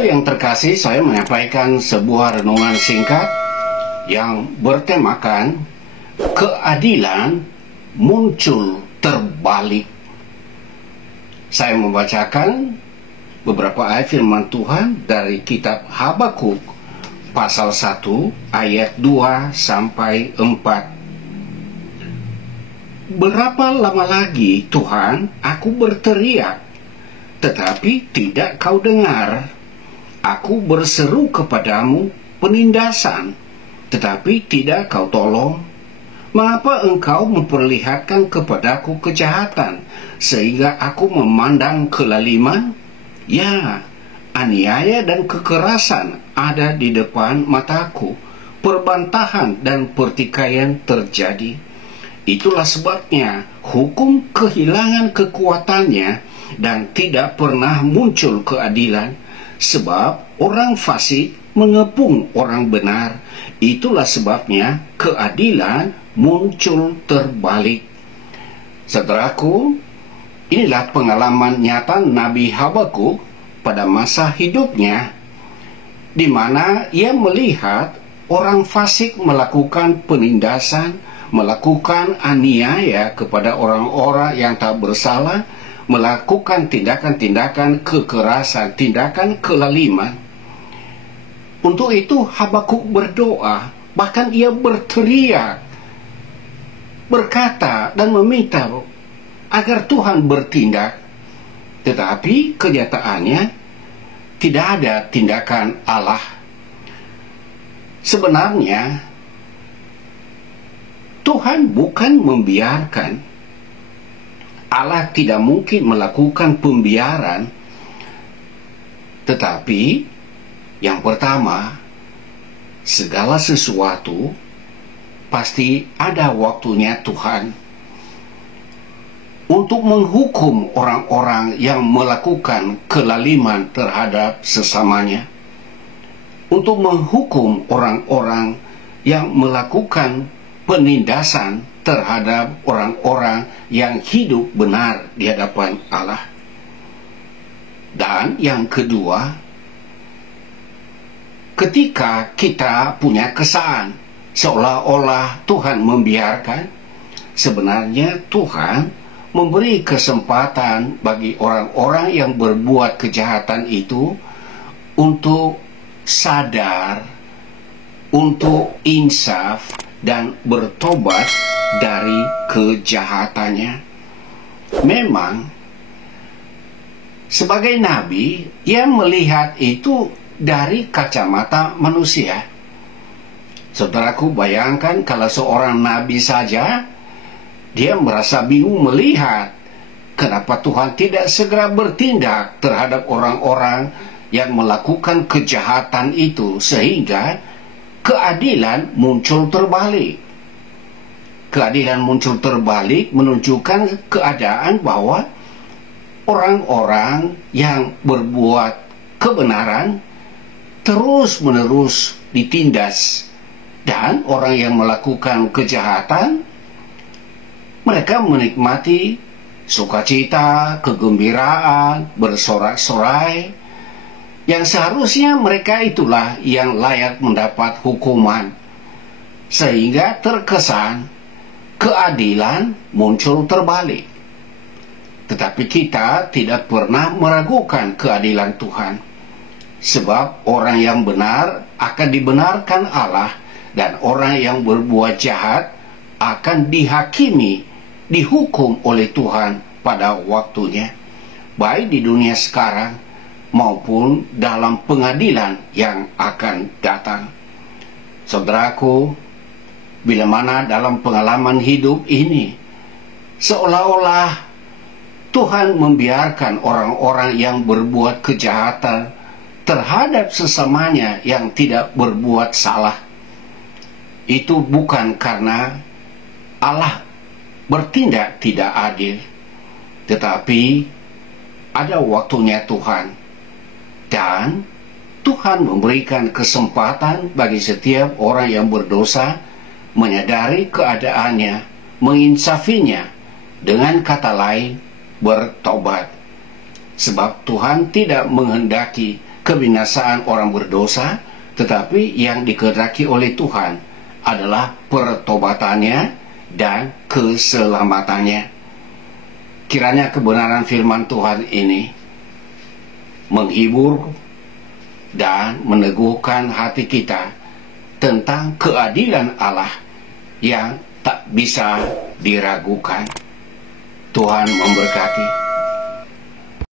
Saudaraku yang terkasih, saya menyampaikan sebuah renungan singkat yang bertemakan keadilan muncul terbalik. Saya membacakan beberapa ayat firman Tuhan dari kitab Habakuk pasal 1 ayat 2 sampai 4. Berapa lama lagi, Tuhan, aku berteriak, tetapi tidak kau dengar. Aku berseru kepadamu penindasan, tetapi tidak kau tolong. Mengapa engkau memperlihatkan kepadaku kejahatan, sehingga aku memandang kelaliman? Ya, aniaya dan kekerasan ada di depan mataku. Perbantahan dan pertikaian terjadi. Itulah sebabnya hukum kehilangan kekuatannya dan tidak pernah muncul keadilan, sebab orang fasik mengepung orang benar. Itulah sebabnya keadilan muncul terbalik. Saudaraku, inilah pengalaman nyata Nabi Habakuk pada masa hidupnya, di mana ia melihat orang fasik melakukan penindasan, melakukan aniaya kepada orang-orang yang tak bersalah, melakukan tindakan-tindakan kekerasan, tindakan kelaliman. Untuk itu Habakuk berdoa, bahkan ia berteriak, berkata dan meminta agar Tuhan bertindak. Tetapi kenyataannya tidak ada tindakan Allah. Sebenarnya Tuhan bukan membiarkan. Allah tidak mungkin melakukan pembiaran. Tetapi yang pertama, segala sesuatu pasti ada waktunya Tuhan untuk menghukum orang-orang yang melakukan kelaliman terhadap sesamanya, untuk menghukum orang-orang yang melakukan penindasan terhadap orang-orang yang hidup benar di hadapan Allah. Dan yang kedua, ketika kita punya kesan seolah-olah Tuhan membiarkan, sebenarnya Tuhan memberi kesempatan bagi orang-orang yang berbuat kejahatan itu untuk sadar, untuk insaf dan bertobat dari kejahatannya. Memang sebagai nabi, ia melihat itu dari kacamata manusia. Saudaraku, bayangkan kalau seorang nabi saja dia merasa bingung melihat kenapa Tuhan tidak segera bertindak terhadap orang-orang yang melakukan kejahatan itu, sehingga keadilan muncul terbalik. Keadilan muncul terbalik menunjukkan keadaan bahwa orang-orang yang berbuat kebenaran terus-menerus ditindas, dan orang yang melakukan kejahatan, mereka menikmati sukacita, kegembiraan, bersorak-sorai, yang seharusnya mereka itulah yang layak mendapat hukuman. Sehingga terkesan keadilan muncul terbalik. Tetapi kita tidak pernah meragukan keadilan Tuhan, sebab orang yang benar akan dibenarkan Allah, dan orang yang berbuat jahat akan dihakimi, dihukum oleh Tuhan pada waktunya, baik di dunia sekarang maupun dalam pengadilan yang akan datang. Saudaraku, bila mana dalam pengalaman hidup ini seolah-olah Tuhan membiarkan orang-orang yang berbuat kejahatan terhadap sesamanya yang tidak berbuat salah, itu bukan karena Allah bertindak tidak adil, tetapi ada waktunya Tuhan, dan Tuhan memberikan kesempatan bagi setiap orang yang berdosa menyadari keadaannya, menginsafinya, dengan kata lain bertobat. Sebab Tuhan tidak menghendaki kebinasaan orang berdosa, tetapi yang dikehendaki oleh Tuhan adalah pertobatannya dan keselamatannya. Kiranya kebenaran firman Tuhan ini menghibur dan meneguhkan hati kita tentang keadilan Allah yang tak bisa diragukan. Tuhan memberkati.